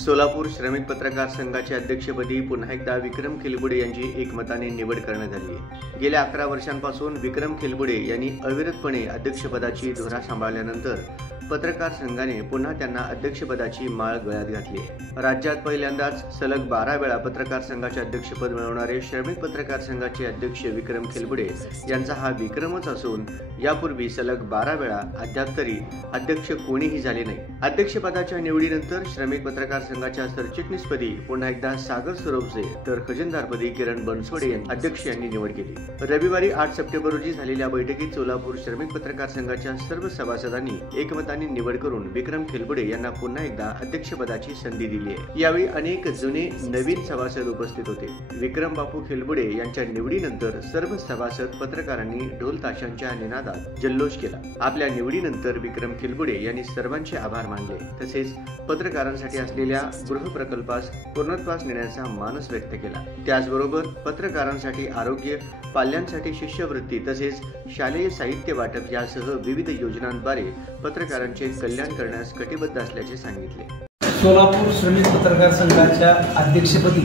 सोलापूर श्रमिक पत्रकार संघाच्या अध्यक्षपदी पुन्हा एकदा विक्रम खिलबुडे यांची एकमताने निवड करण्यात आली आहे। गेल्या 11 वर्षांपासून विक्रम खिलबुडे यांनी अविरतपणे अध्यक्षपदाची धुरा सांभाळल्यानंतर पत्रकार संघाने पुन्हा त्यांना अध्यक्षपदाची माळ गळ्यात घातली आहे। राज्यात पहिल्यांदाच सलग 12 वेळा पत्रकार संघाचे अध्यक्षपद मिळवणारे श्रमिक पत्रकार संघाचे अध्यक्ष विक्रम खिलबुडे यांचा हा विक्रमच असून यापूर्वी सलग 12 वेळा अद्याप तरी अध्यक्ष कोणीही झाले नाही। अध्यक्षपदाच्या निवडीनंतर श्रमिक पत्रकार संघाच्या सरचिटणीसपदी पुन्हा एकदा सागर सुरवसे तर खजिनदारपदी किरण बनसोडे अध्यक्ष यांनी निवड केली। रविवारी 8 सप्टेंबर रोजी झालेल्या बैठकीत सोलापूर श्रमिक पत्रकार संघाच्या सर्व सभासदांनी एकमताने निवड करून विक्रम खिलबुडे यांना पुन्हा एकदा अध्यक्षपदाची संधी दिली आहे। यावेळी अनेक जुने नवीन सभासद उपस्थित होते। विक्रम बापू खिलबुडे यांच्या निवडीनंतर सर्व सभासद पत्रकारांनी ढोल ताशांच्या निनादात जल्लोष केला। आपल्या निवडीनंतर विक्रम खिलबुडे यांनी सर्वांचे आभार मानले तसेच पत्रकारांसाठी असलेल्या गृह प्रकल्पास पूर्णत्वास नेण्याचा मानस व्यक्त केला। त्याचबरोबर पत्रकारांसाठी आरोग्य, पाल्यांसाठी शिष्यवृत्ती तसेच शालेय साहित्य वाटप यासह विविध योजनांद्वारे पत्रकारांचे कल्याण करण्यास कटिबद्ध असल्याचे सांगितले। सोलापूर श्रमिक पत्रकार संघाच्या अध्यक्षपदी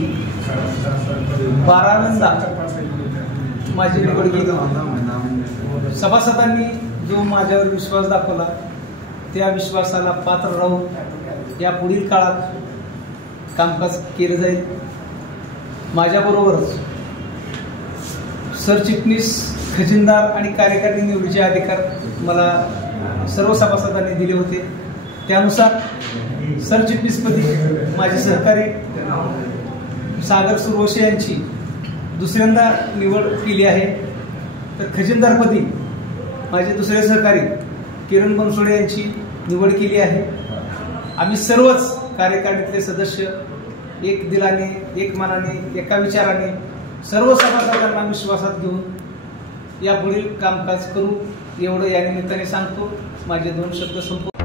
12 माझी निवड केली। सभासदांनी जो माझ्यावर विश्वास दाखवला त्या विश्वासाला पात्र राहून या पुढील काळात कामकाज केले जाईल। माझ्याबरोबरच सरचिटणीस, खजिनदार आणि कार्यकारिणी निवडीचे अधिकार मला सर्व सभासदांनी दिले होते। त्यानुसार सरचिटणीसपदी माझे सहकारी सागर सुरवसे यांची दुसऱ्यांदा निवड केली आहे, तर खजिनदारपदी माझे दुसरे सहकारी किरण बनसोडे यांची निवड केली आहे। आम्ही सर्वच कार्यकारिणीतले सदस्य एक दिलाने, एक मनाने, एका विचाराने सर्व सभासदांना विश्वासात घेऊन यापुढील कामकाज करू एवढं या निमित्ताने सांगतो। माझे 2 शब्द संपवतो।